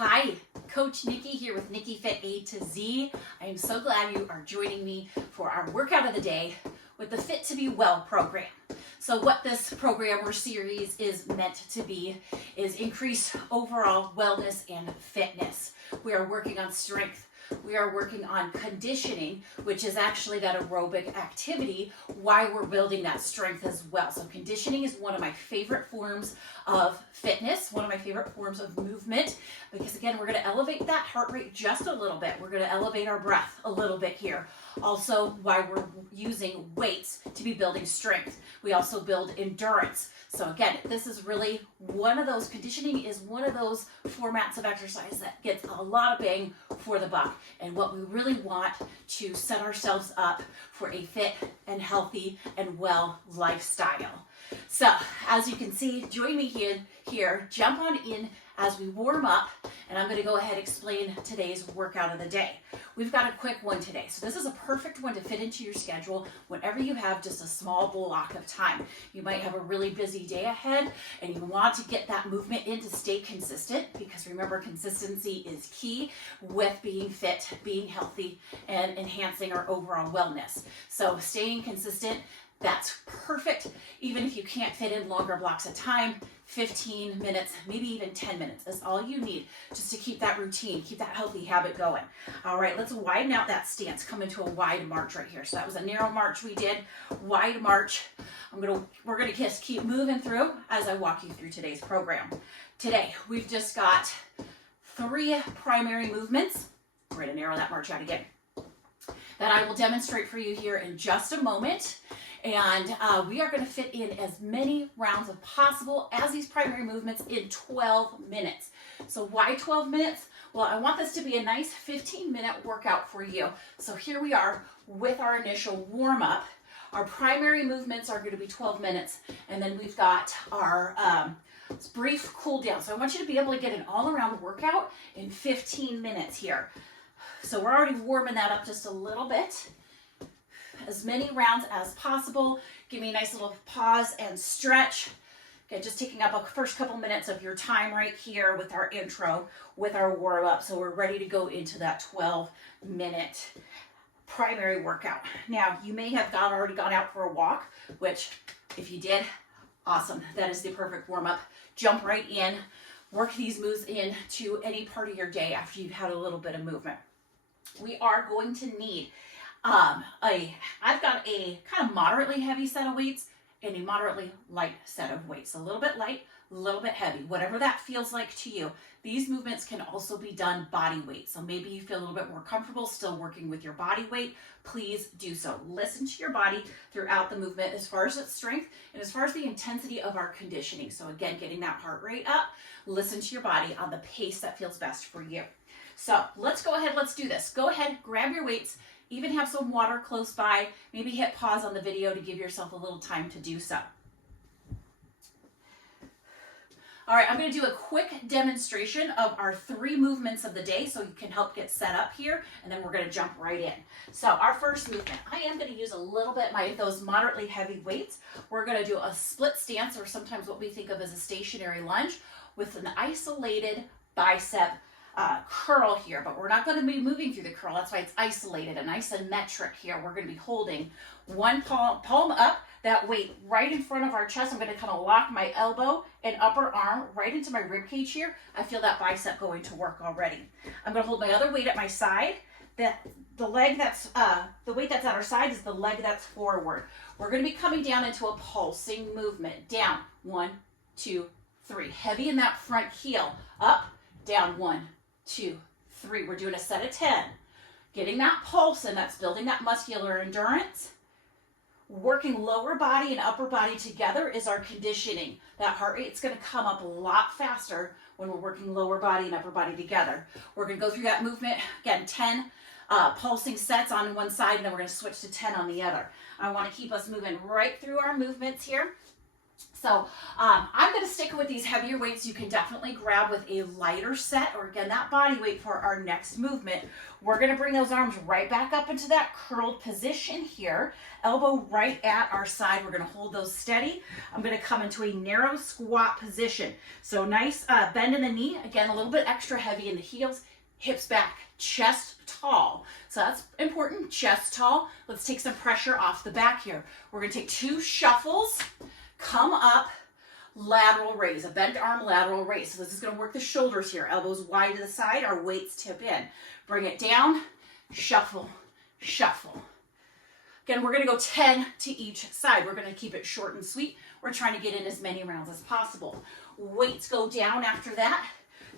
Hi, Coach Nicki here with NickiFit A to Z. I am so glad you are joining me for our workout of the day with the Fit to Be Well program. So what this program or series is meant to be is increase overall wellness and fitness. We are working on strength. We are working on conditioning, which is actually that aerobic activity, why we're building that strength as well. So conditioning is one of my favorite forms of fitness, one of my favorite forms of movement, because again, we're going to elevate that heart rate just a little bit. We're going to elevate our breath a little bit here. Also, why we're using weights to be building strength. We also build endurance. So again, this is really one of those, conditioning is one of those formats of exercise that gets a lot of bang for the buck, and what we really want to set ourselves up for a fit and healthy and well lifestyle. So as you can see, join me here, jump on in as we warm up, and I'm going to go ahead and explain today's workout of the day. We've got a quick one today. So this is a perfect one to fit into your schedule whenever you have just a small block of time. You might have a really busy day ahead and you want to get that movement in to stay consistent, because remember, consistency is key with being fit, being healthy, and enhancing our overall wellness. So staying consistent, that's perfect. Even if you can't fit in longer blocks of time, 15 minutes, maybe even 10 minutes is all you need just to keep that routine, keep that healthy habit going. All right, let's widen out that stance, come into a wide march right here. So that was a narrow march we did, wide march. We're gonna just keep moving through as I walk you through today's program. Today, we've just got 3 primary movements. We're gonna narrow that march out again, that I will demonstrate for you here in just a moment. And we are going to fit in as many rounds as possible as these primary movements in 12 minutes. So why 12 minutes? Well, I want this to be a nice 15-minute workout for you. So here we are with our initial warm-up. Our primary movements are going to be 12 minutes, and then we've got our brief cool down. So I want you to be able to get an all-around workout in 15 minutes here. So we're already warming that up just a little bit. As many rounds as possible. Give me a nice little pause and stretch. Okay, just taking up a first couple minutes of your time right here with our intro, with our warm up. So we're ready to go into that 12-minute primary workout. Now, you may have already gone out for a walk, which if you did, awesome. That is the perfect warm up. Jump right in, work these moves in to any part of your day after you've had a little bit of movement. We are going to need I've got a kind of moderately heavy set of weights and a moderately light set of weights. A little bit light, a little bit heavy, whatever that feels like to you. These movements can also be done body weight. So maybe you feel a little bit more comfortable still working with your body weight. Please do so. Listen to your body throughout the movement as far as its strength and as far as the intensity of our conditioning. So again, getting that heart rate up, listen to your body on the pace that feels best for you. So let's go ahead, let's do this. Go ahead, grab your weights. Even have some water close by. Maybe hit pause on the video to give yourself a little time to do so. All right, I'm going to do a quick demonstration of our 3 movements of the day so you can help get set up here, and then we're going to jump right in. So our first movement, I am going to use a little bit those moderately heavy weights. We're going to do a split stance, or sometimes what we think of as a stationary lunge, with an isolated bicep curl here, but we're not going to be moving through the curl. That's why it's isolated and isometric here. We're going to be holding one palm up, that weight right in front of our chest. I'm going to kind of lock my elbow and upper arm right into my rib cage here. I feel that bicep going to work already. I'm going to hold my other weight at my side. The weight that's at our side is the leg that's forward. We're going to be coming down into a pulsing movement. Down, 1, 2, 3. Heavy in that front heel. Up, down, 1, 2, 3. We're doing a set of 10. Getting that pulse in, that's building that muscular endurance. Working lower body and upper body together is our conditioning. That heart rate's going to come up a lot faster when we're working lower body and upper body together. We're going to go through that movement. Again, 10 pulsing sets on one side, and then we're going to switch to 10 on the other. I want to keep us moving right through our movements here. So I'm going to stick with these heavier weights. You can definitely grab with a lighter set, or again, that body weight for our next movement. We're going to bring those arms right back up into that curled position here. Elbow right at our side. We're going to hold those steady. I'm going to come into a narrow squat position. So nice bend in the knee. Again, a little bit extra heavy in the heels. Hips back, chest tall. So that's important, chest tall. Let's take some pressure off the back here. We're going to take 2 shuffles. Come up, lateral raise, a bent arm lateral raise. So this is going to work the shoulders here. Elbows wide to the side, our weights tip in. Bring it down, shuffle, shuffle. Again, we're going to go 10 to each side. We're going to keep it short and sweet. We're trying to get in as many rounds as possible. Weights go down after that.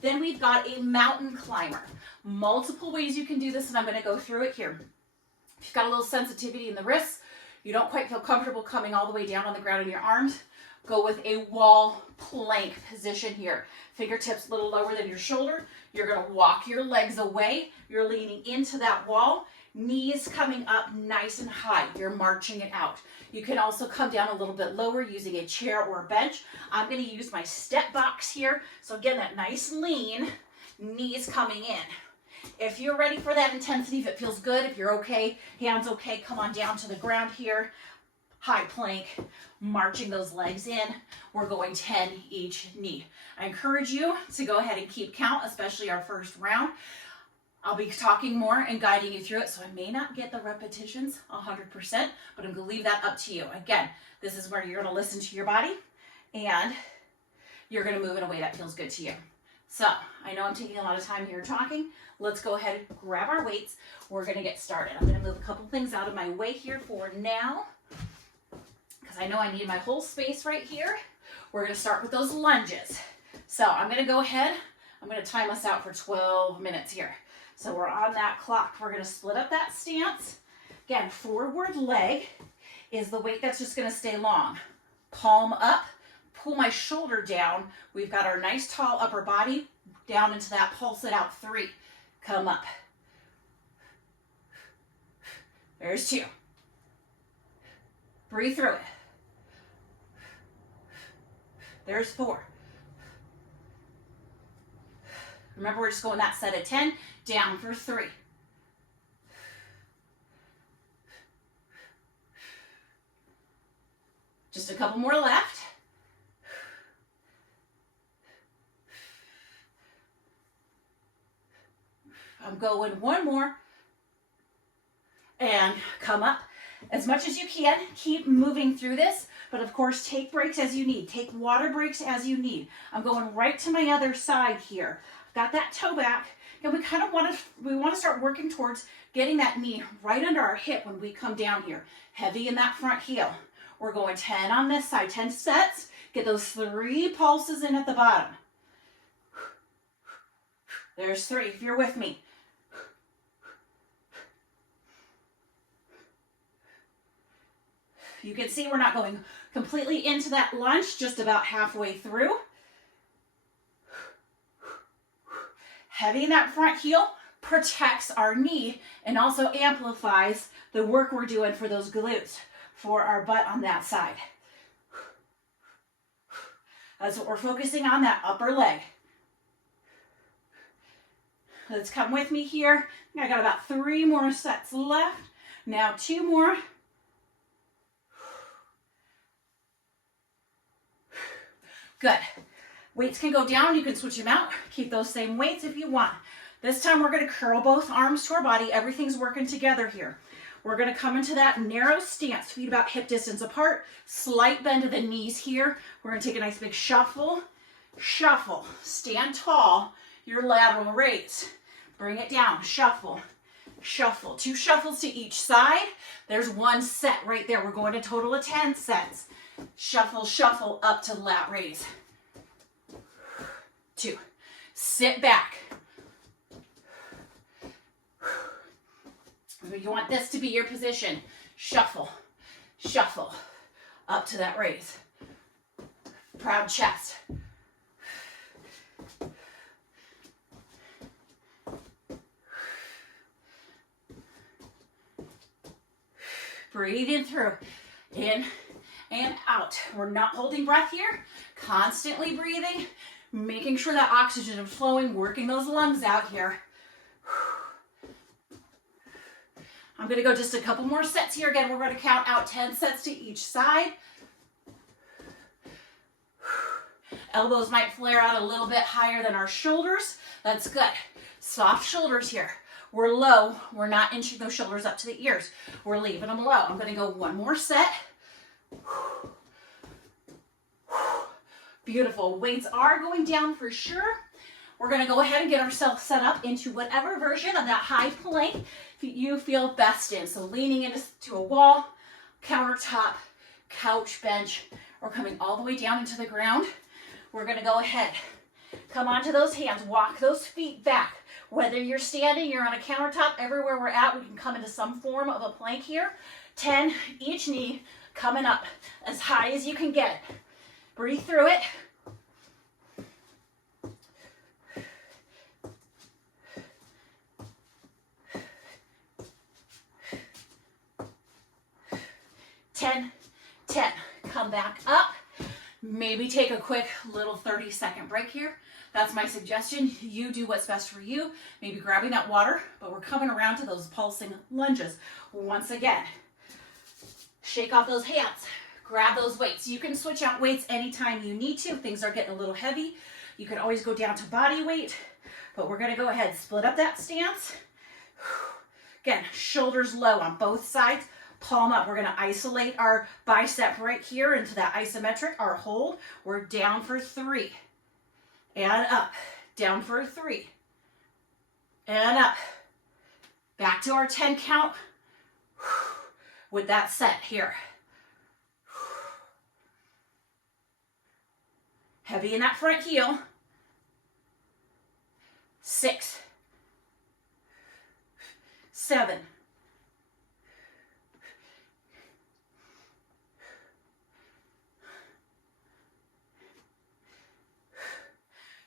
Then we've got a mountain climber. Multiple ways you can do this, and I'm going to go through it here. If you've got a little sensitivity in the wrists, you don't quite feel comfortable coming all the way down on the ground in your arms, go with a wall plank position here. Fingertips a little lower than your shoulder. You're going to walk your legs away. You're leaning into that wall. Knees coming up nice and high. You're marching it out. You can also come down a little bit lower using a chair or a bench. I'm going to use my step box here. So again, that nice lean, knees coming in. If you're ready for that intensity, if it feels good, if you're okay, hands okay, come on down to the ground here. High plank, marching those legs in. We're going 10 each knee. I encourage you to go ahead and keep count, especially our first round. I'll be talking more and guiding you through it, so I may not get the repetitions 100%, but I'm going to leave that up to you. Again, this is where you're going to listen to your body, and you're going to move in a way that feels good to you. So, I know I'm taking a lot of time here talking. Let's go ahead and grab our weights. We're going to get started. I'm going to move a couple things out of my way here for now, because I know I need my whole space right here. We're going to start with those lunges. So, I'm going to go ahead. I'm going to time us out for 12 minutes here. So, we're on that clock. We're going to split up that stance. Again, forward leg is the weight that's just going to stay long. Palm up. Pull my shoulder down. We've got our nice tall upper body down into that pulse it out 3. Come up. There's 2. Breathe through it. There's 4. Remember, we're just going that set of 10, down for 3. Just a couple more left. I'm going 1 more. And come up. As much as you can, keep moving through this, but of course, take breaks as you need. Take water breaks as you need. I'm going right to my other side here. I've got that toe back, and we kind of want to start working towards getting that knee right under our hip when we come down here. Heavy in that front heel. We're going 10 on this side, 10 sets. Get those 3 pulses in at the bottom. There's 3, if you're with me. You can see we're not going completely into that lunge, just about halfway through. Heavy in that front heel protects our knee and also amplifies the work we're doing for those glutes, for our butt on that side. That's what we're focusing on, that upper leg. Let's come with me here. I got about 3 more sets left. Now 2 more. Good. Weights can go down. You can switch them out. Keep those same weights if you want. This time we're going to curl both arms to our body. Everything's working together here. We're going to come into that narrow stance, feet about hip distance apart. Slight bend of the knees here. We're going to take a nice big shuffle. Shuffle. Stand tall. Your lateral raise. Bring it down. Shuffle. Shuffle. 2 shuffles to each side. There's 1 set right there. We're going to a total of 10 sets. Shuffle, shuffle, up to lat raise. 2. Sit back. You want this to be your position. Shuffle, shuffle, up to that raise. Proud chest. Breathe in through. In and out. We're not holding breath here, constantly breathing, making sure that oxygen is flowing, working those lungs out here. I'm gonna go just a couple more sets here. Again, we're gonna count out 10 sets to each side. Elbows might flare out a little bit higher than our shoulders. That's good. Soft shoulders here. We're low. We're not inching those shoulders up to the ears. We're leaving them low. I'm going to go one more set. Beautiful. Weights are going down for sure. We're going to go ahead and get ourselves set up into whatever version of that high plank you feel best in. So leaning into a wall, countertop, couch, bench, or coming all the way down into the ground. We're going to go ahead, come onto those hands, walk those feet back. Whether you're standing, you're on a countertop, everywhere we're at, we can come into some form of a plank here. 10, each knee coming up as high as you can get it. Breathe through it. Ten, come back up. Maybe take a quick little 30-second break here. That's my suggestion. You do what's best for you. Maybe grabbing that water, but we're coming around to those pulsing lunges. Once again, shake off those hands. Grab those weights. You can switch out weights anytime you need to. If things are getting a little heavy, you can always go down to body weight, but we're gonna go ahead, split up that stance. Again, shoulders low on both sides. Palm up. We're going to isolate our bicep right here into that isometric, our hold. We're down for 3. And up. Down for 3. And up. Back to our 10 count with that set here. Heavy in that front heel. 6. 7.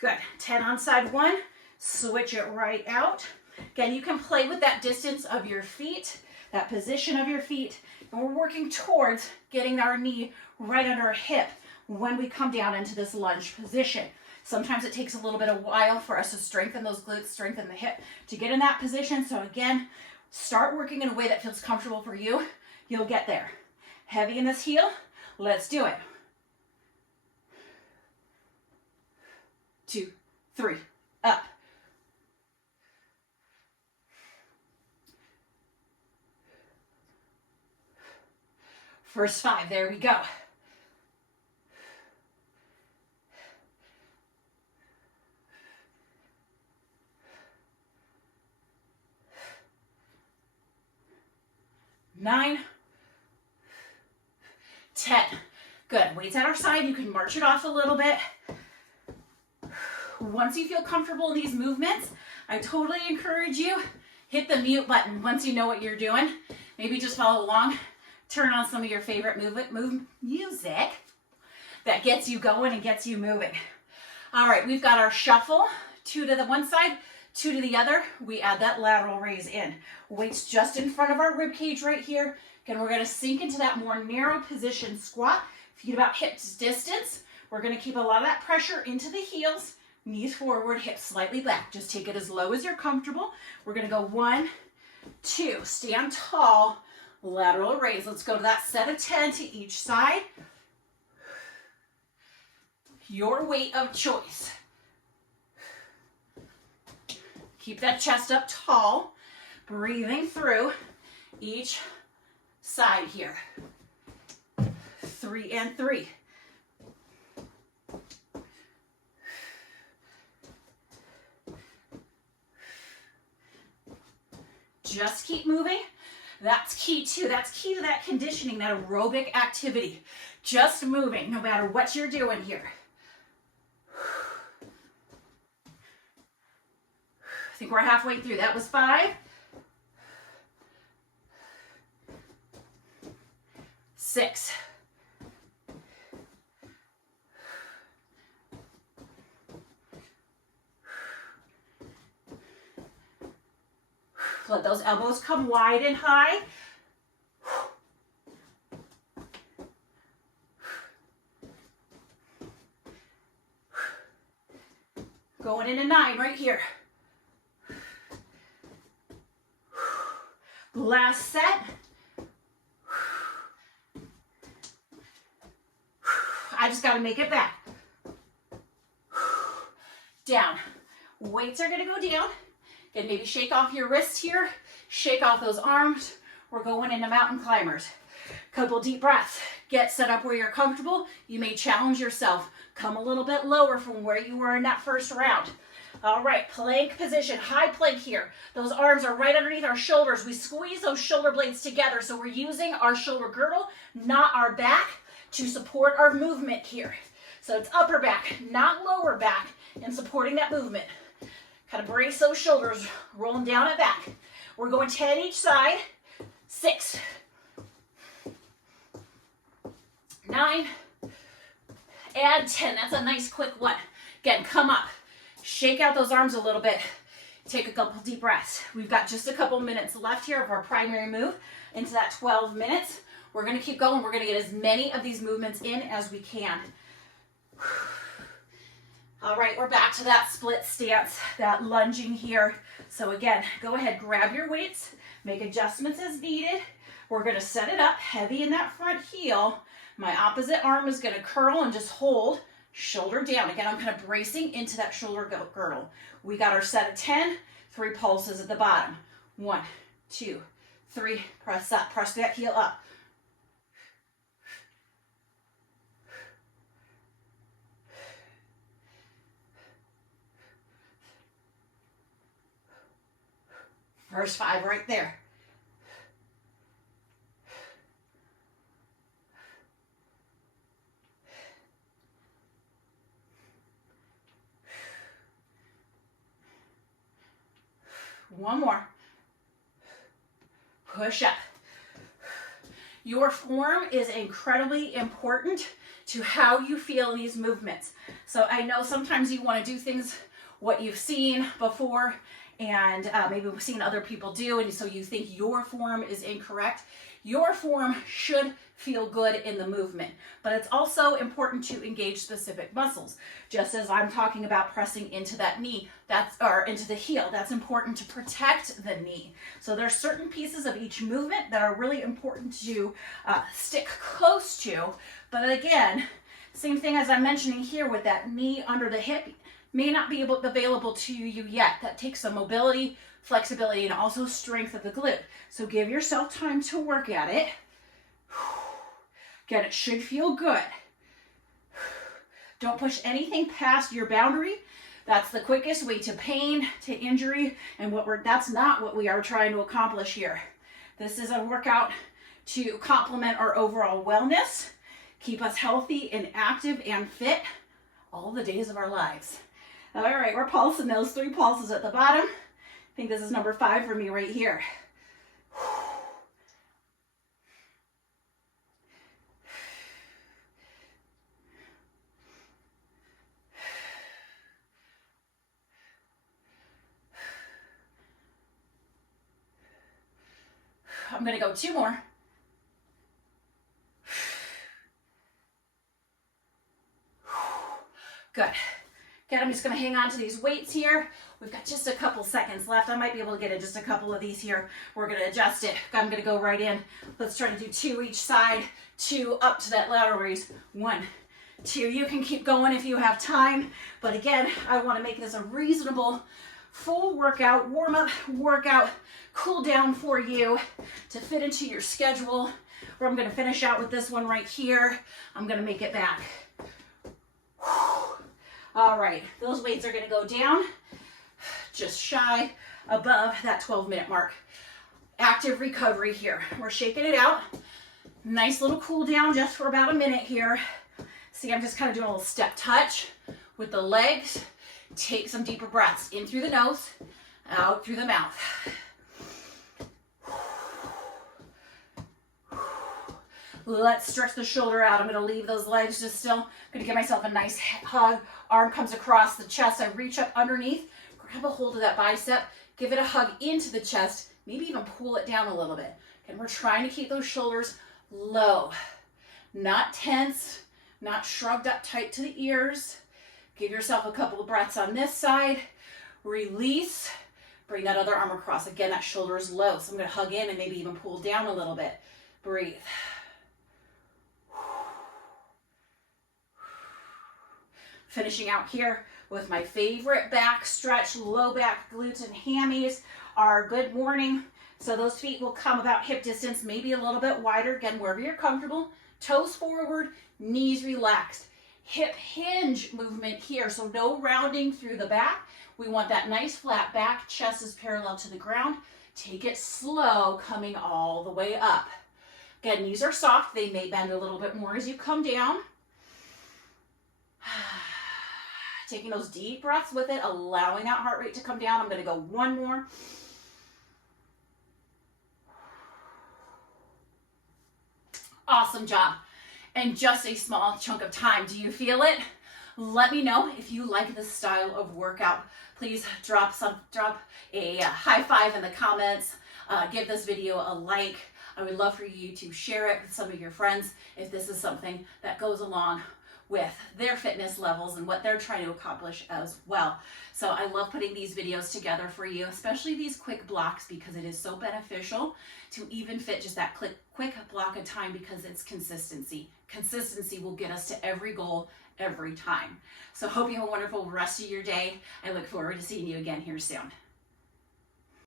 Good. 10 on side 1. Switch it right out. Again, you can play with that distance of your feet, that position of your feet, and we're working towards getting our knee right under our hip when we come down into this lunge position. Sometimes it takes a little bit of while for us to strengthen those glutes, strengthen the hip to get in that position. So again, start working in a way that feels comfortable for you. You'll get there. Heavy in this heel. Let's do it. 2, 3, up. First 5, there we go. Nine, 10. Good. Weights at our side. You can march it off a little bit. Once you feel comfortable in these movements, I totally encourage you, hit the mute button once you know what you're doing. Maybe just follow along. Turn on some of your favorite music that gets you going and gets you moving. All right, we've got our shuffle. 2 to the one side, 2 to the other. We add that lateral raise in. Weights just in front of our rib cage right here. Again, we're going to sink into that more narrow position squat. Feet about hips distance. We're going to keep a lot of that pressure into the heels. Knees forward, hips slightly back. Just take it as low as you're comfortable. We're going to go 1, 2. Stand tall. Lateral raise. Let's go to that set of 10 to each side. Your weight of choice. Keep that chest up tall. Breathing through each side here. 3 and 3. Just keep moving. That's key too. That's key to that conditioning, that aerobic activity. Just moving, no matter what you're doing here. I think we're halfway through. That was 5. 6. 5. Let those elbows come wide and high. Going into 9 right here. Last set. I just got to make it back. Down. Weights are going to go down. And maybe shake off your wrists here. Shake off those arms. We're going into mountain climbers. Couple deep breaths. Get set up where you're comfortable. You may challenge yourself. Come a little bit lower from where you were in that first round. All right, plank position, high plank here. Those arms are right underneath our shoulders. We squeeze those shoulder blades together, so we're using our shoulder girdle, not our back, to support our movement here. So it's upper back, not lower back, and supporting that movement. Kind of brace those shoulders, rolling down and back. We're going 10 each side. 6, 9, and 10. That's a nice quick one. Again, come up. Shake out those arms a little bit. Take a couple deep breaths. We've got just a couple minutes left here of our primary move into that 12 minutes. We're going to keep going. We're going to get as many of these movements in as we can. All right, we're back to that split stance, that lunging here. So again, go ahead, grab your weights, make adjustments as needed. We're going to set it up heavy in that front heel. My opposite arm is going to curl and just hold. Shoulder down. Again, I'm kind of bracing into that shoulder girdle. We got our set of 10, 3 pulses at the bottom. 1, 2, 3, press up, press that heel up. First 5 right there. One more. Push up. Your form is incredibly important to how you feel in these movements. So I know sometimes you want to do things what you've seen before and maybe we've seen other people do, and so you think your form is incorrect. Your form should feel good in the movement, but it's also important to engage specific muscles. Just as I'm talking about pressing into that knee, or into the heel, that's important to protect the knee. So there's certain pieces of each movement that are really important to stick close to. But again, same thing as I'm mentioning here with that knee under the hip, may not be available to you yet. That takes some mobility, flexibility, and also strength of the glute. So give yourself time to work at it. Again, it should feel good. Don't push anything past your boundary. That's the quickest way to pain, to injury, and that's not what we are trying to accomplish here. This is a workout to complement our overall wellness, keep us healthy and active and fit all the days of our lives. All right, we're pulsing those 3 pulses at the bottom. I think this is number 5 for me right here. I'm going to go 2 more. Good. Again, I'm just going to hang on to these weights here. We've got just a couple seconds left. I might be able to get in just a couple of these here. We're going to adjust it. I'm going to go right in. Let's try to do 2 each side, 2 up to that lateral raise. 1, 2. You can keep going if you have time. But again, I want to make this a reasonable full workout, warm-up workout, cool down for you to fit into your schedule. Or I'm going to finish out with this one right here. I'm going to make it back. All right, those weights are going to go down just shy above that 12-minute mark. Active recovery here. We're shaking it out. Nice little cool down just for about a minute here. See, I'm just kind of doing a little step touch with the legs. Take some deeper breaths in through the nose, out through the mouth. Let's stretch the shoulder out. I'm going to leave those legs just still. I'm going to give myself a nice hug. Arm comes across the chest. I reach up underneath, grab a hold of that bicep, give it a hug into the chest, maybe even pull it down a little bit. And we're trying to keep those shoulders low, not tense, not shrugged up tight to the ears. Give yourself a couple of breaths on this side. Release. Bring that other arm across. Again, that shoulder is low, so I'm going to hug in and maybe even pull down a little bit. Breathe. Finishing out here with my favorite back stretch, low back glutes and hammies. Our good morning. So those feet will come about hip distance, maybe a little bit wider, again, wherever you're comfortable. Toes forward, knees relaxed. Hip hinge movement here, so no rounding through the back. We want that nice flat back, chest is parallel to the ground. Take it slow, coming all the way up. Again, knees are soft, they may bend a little bit more as you come down. Taking those deep breaths with it, allowing that heart rate to come down. I'm gonna go one more. Awesome job. And just a small chunk of time. Do you feel it? Let me know if you like this style of workout. Please drop a high five in the comments. Give this video a like. I would love for you to share it with some of your friends if this is something that goes along with their fitness levels and what they're trying to accomplish as well. So I love putting these videos together for you, especially these quick blocks, because it is so beneficial to even fit just that quick block of time, because it's consistency. Consistency will get us to every goal every time. So hope you have a wonderful rest of your day. I look forward to seeing you again here soon.